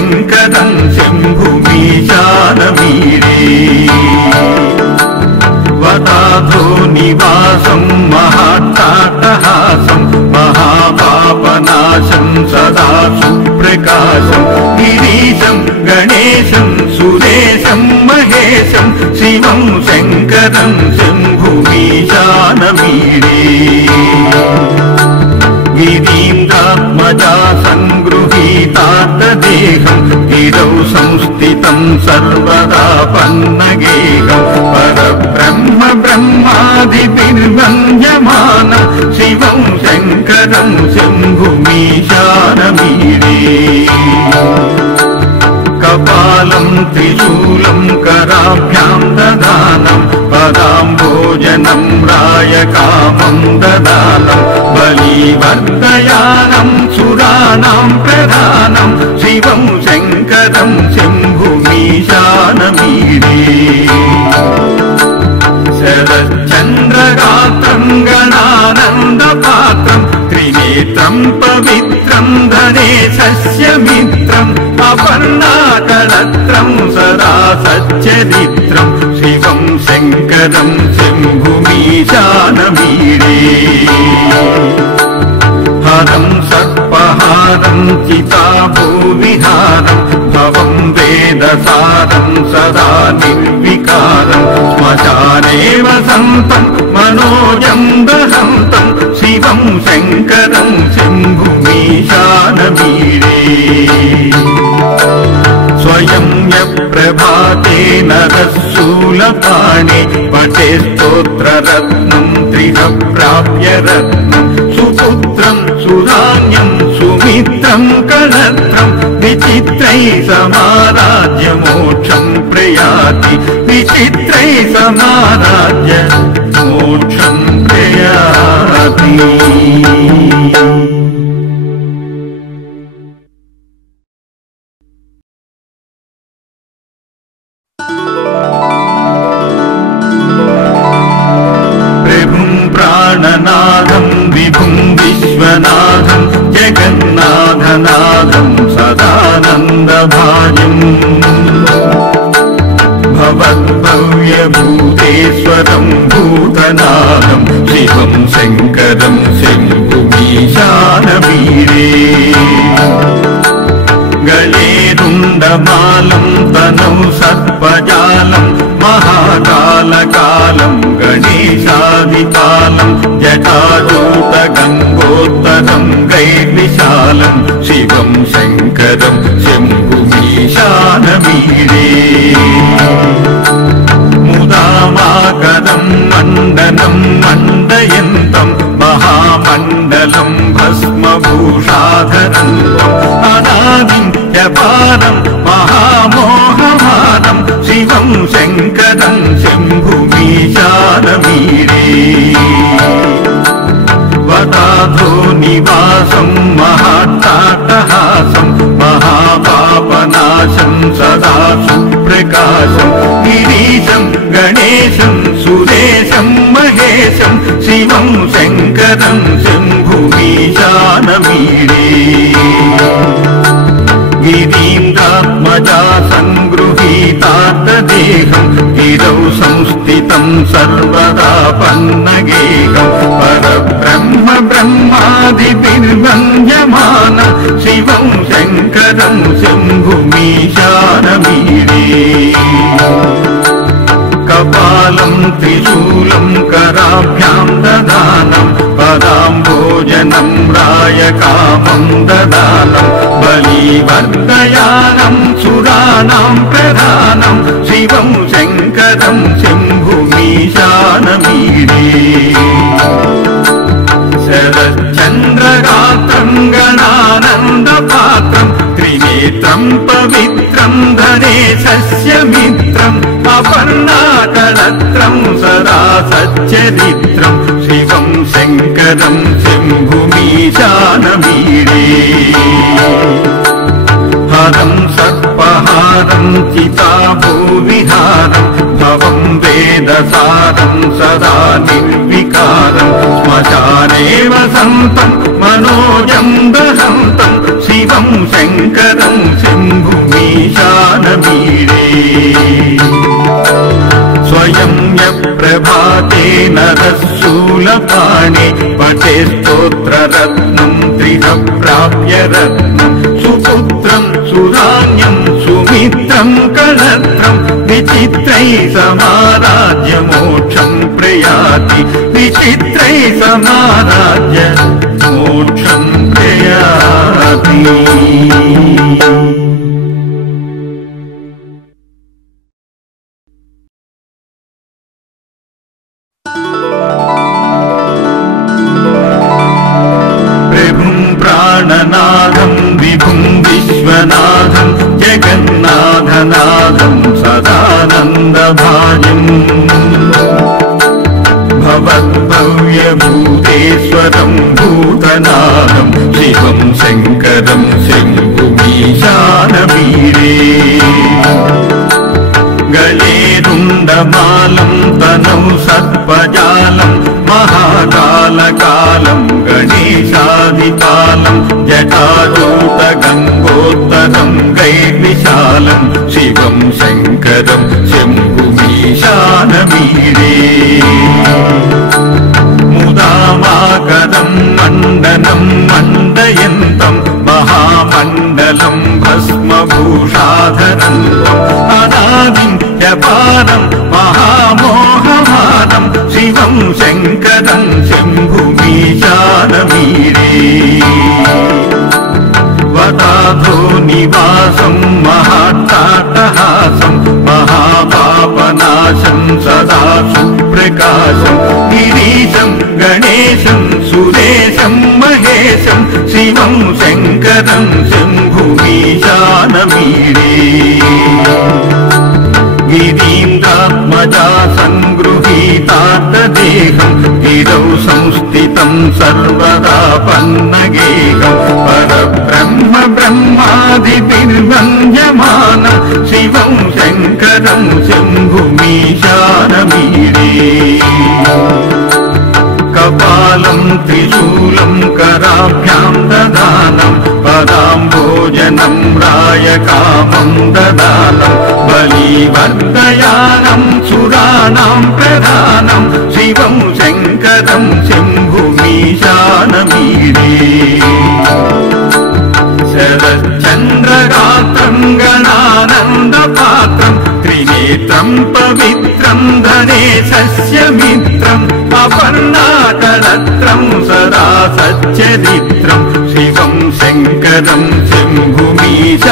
शङ्करं शम्भुमीशानमीडे वदाधो निवासं महाट्टाटहासं महापापनाशं सदा सुप्रकाशं गिरीशं गणेशं सुरेशं महेशं शिवं शङ्करं शम्भुमीशानमीडे गिरीन्द्रात्मजा सङ्गृहीतार्थदेहं गिरौ संस्थितं सर्वदा पन्नगेहं परब्रह्म ब्रह्मादिभिर्वन्द्यमानं शिवं शङ्करं शम्भुमीशानमीडे कपालं त्रिशूलं कराभ्यां ददानं पदाम्भोजनं रायकामं ददानं बलिवर्धयानं सुराणां प्रधानं शिवं शङ्करं शम्भुमीशानमीडे शरच्चन्द्रगात्रं गणानन्दपात्रं त्रिनेत्रं पवित्रं धनेशस्य मित्रम् अपर्णाकलत्रं सदा सच्चरित्रं शिवं शङ्करं शम्भुमीशानमीडे हरं सर्पहारं चिताभूविहारं भवं वेदसारं सदा निर्विकारं श्मशाने वसन्तं मनोजं दहन्तं शिवं शङ्करं शम्भुमीशानमीडे स्वयं यप्रभाते नरशूलपाणे पठे स्तोत्ररत्नं त्रिह प्राप्य रत्नं सुपुत्रं सुधान्यं सुमित्रं कलत्रं विचित्रैः समाराज्य मोक्षं प्रयाति विचित्रैः समाराज्य मोक्षं प्रयाति प्राणनाथं विभुं विश्वनाथं जगन्नाथनाथं सदानन्दभाजं भवद्भव्यभूतेश्वरं भूतनाथं शिवं शङ्करं शम्भुमीशानमीडे गले रुण्डमालं तनौ सर्पजालं महाकालकालं गणेशादिकालं जटाजूटगङ्गोत्तरं गैर्विशालं शिवं शङ्करं शम्भुमीशानमीडे मुदामाकरं मण्डनं मण्डयन्तं महामण्डलं भस्मभूषाधरन्तम् अनादिं जपानं महामोहमानं शिवं शङ्करं शम्भुमीशानमीडे वदाधो निवासं महाट्टाटहासं महापापनाशं सदा सुप्रकाशं गिरीशं गणेशं सुरेशं महेशं शिवं शङ्करं शम्भुमीशानमीडे गिरीन्द्रात्मजा सङ्गृहीतार्थदेहं गिरौ संस्थितं सर्वदा पन्नगेहं परब्रह्म ब्रह्मादिभिर्वन्द्यमानं शिवं शङ्करं शम्भुमीशानमीडे कपालं त्रिशूलं कराभ्यां ददानं पदाम्भोजनं रायकामं ददानं बलिवर्धयानं सुराणां प्रधानं शिवं शङ्करं शम्भुमीशानमीडे शरच्चन्द्रगात्रं गणानन्दपात्रं त्रिनेत्रं पवित्रं धनेशस्य मित्रम् अपर्णाकलत्रं सदा सच्चरित्रं शिवं शङ्करं शम्भुमीशानमीडे हरं सर्पहारं चिताभूविहारं भवं वेदसारं सदा निर्विकारं श्मशाने वसन्तं मनोजं दहन्तं शिवं शङ्करं शम्भुमीशानमीडे स्वयं यप्रभाते नरशूलपाणे पठे स्तोत्ररत्नं त्रिह प्राप्य रत्नं सुपुत्रं सुराण्यं सुमित्रं कलत्रं विचित्रै समाराज्य मोक्षं प्रयाति विचित्रै समाराज्य मोक्षं प्रयाति प्राणनाथं विभुं विश्वनाथं जगन्नाथनाथं सदानन्दभाजम् भवद्भव्यभूतेश्वरं भूतनाथं शिवं शङ्करं शम्भुमीशानमीडे गले रुण्डमालं तनौ सर्पजालं महाकालकालं गणेशादिकालं जटाजूटगङ्गोत्तरं गैर्विशालं शिवं शङ्करं शम्भुमीशानमीडे मुदामाकरं मण्डनं मण्डयन्तं महामण्डलं भस्मभूषाधरन्तम् अनादिं ह्यपारं महामोहमानं शिवं शङ्करं शम्भुमीशानमीडे वदाधो निवासं महाट्टाटहासं महापापनाशं सदा सुप्रकाशं गिरीशं गणेशं सुरेशं महेशं शिवं शङ्करं शम्भुमीशानमीडे गिरीन्द्रात्मजा सङ्गृहीतार्थदेहं गिरौ संस्थितं सर्वदा पन्नगेहं परब्रह्म ब्रह्मादिभिर्वन्द्यमानं शिवं शङ्करं शम्भुमीशानमीडे कपालं त्रिशूलं कराभ्यां ददानं पदाम्भोजनं रायकामं ददानं बलिवर्धयानं सुराणां प्रधानं शिवं शङ्करं शम्भुमीशानमीडे शरच्चन्द्रगात्रं गणानन्दपात्रं त्रिनेत्रं पवित्रं धनेशस्य मित्रम् अपर्णाकलत्रं सदा सच्चरित्रं शिवं शङ्करं शम्भुमीशानमीडे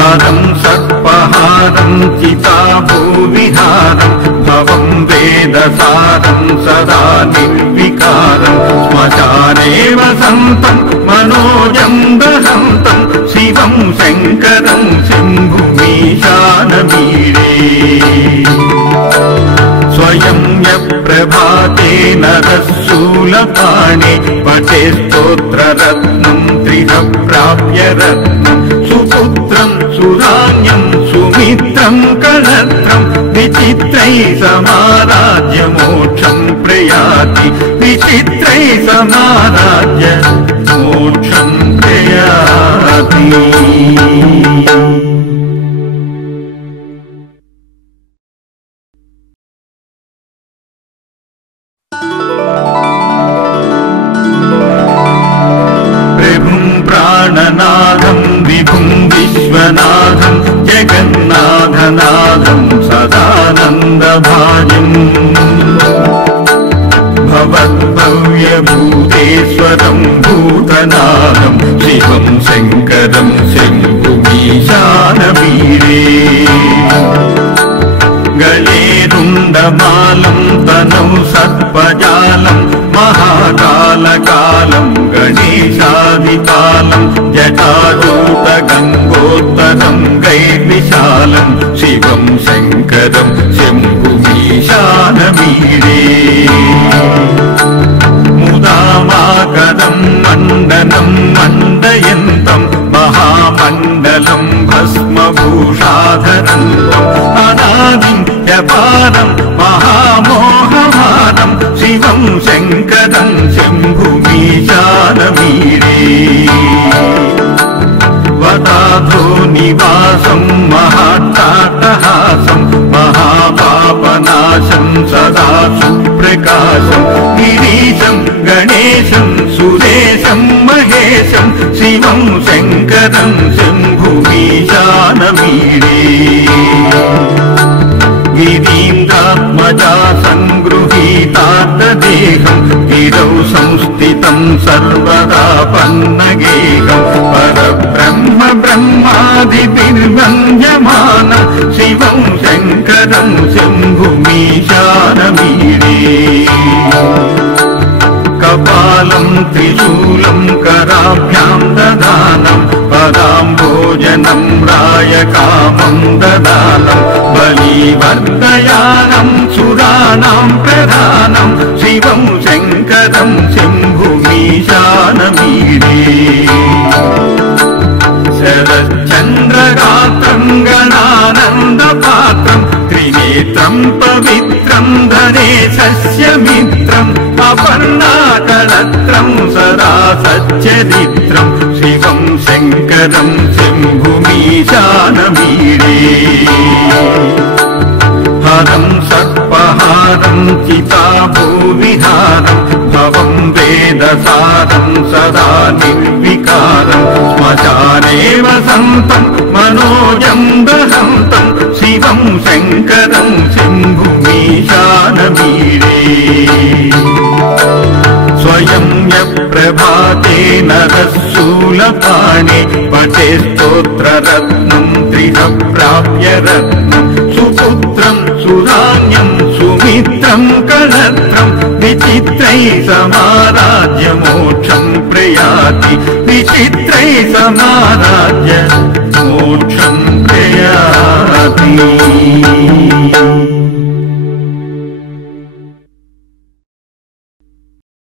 हरं सर्पहारं चिताभूविहारं भवं वेदसारं सदा निर्विकारं श्मशाने वसन्तं मनोजं दहन्तं शिवं शङ्करं शम्भुमीशानमीडे स्वयं यप्रभाते नरशूलपाणे पठे स्तोत्ररत्नं त्रिह प्राप्य रत्नं सुपुत्रं सुराण्यं सुमित्रं कलत्रं विचित्रै समाराज्य मोक्षं प्रयाति विचित्रै समाराज्य मोक्षं प्रयाति प्राणनाथं विभुं विश्वनाथं जगन्नाथनाथं सदानन्दभाजम् भवद्भव्यभूतेश्वरं भूतनाथं शिवं शङ्करं शम्भुमीशानमीडे गले रुण्डमालं तनौ सर्पजालं महाकालकालं गणेशादिकालं जटाजूटगङ्गोत्तरं गैर्विशालं शिवं शङ्करं शम्भुमीशानमीडे मुदामाकरं मण्डनं मण्डयन्तं महामण्डलं भस्मभूषाधरन्तम् अनादिं ह्यपारं महामोहमानं शिवं शङ्करं शम्भुमीशानमीडे साधो निवासं महाट्टाटहासं महापापनाशं सदा सुप्रकाशं गिरीशं गणेशं सुरेशं महेशं शिवं शङ्करं शम्भुमीशानमीडे गिरीन्द्रात्मजा सङ्गृहीतार्थदेहं गिरौ संस्थितं सर्वदा पन्नगेहं परब्रह्म ब्रह्मादिभिर्वन्द्यमानं शिवं शङ्करं शम्भुमीशानमीडे कपालं त्रिशूलं कराभ्यां ददानं पदाम्भोजनं रायकामं ददानं बलिवर्धयानं सुराणां प्रधानं शिवं शङ्करं शम्भुमीशानमीडे शरच्चन्द्रगात्रं गणानन्दपात्रं त्रिनेत्रं पवित्रं धनेशस्य मित्रम् अपर्णाकलत्रं सदा सच्चरित्रं शिवं शङ्करं शम्भुमीशानमीडे हरं सर्पहारं चिताभूविहारं भवं वेदसारं सदा निर्विकारं श्मशाने वसन्तं मनोजं दहन्तं शिवं शङ्करं शम्भुमीशानमीडे स्वयं यप्रभाते नरशूलपाणे पठे स्तोत्ररत्नं त्रिधः प्राप्य रत्नं सुपुत्रं सुधान्यं सुमित्रं कलत्रं विचित्रैः समाराज्य मोक्षं प्रयाति विचित्रैः समाराज्य मोक्षं प्रयाति।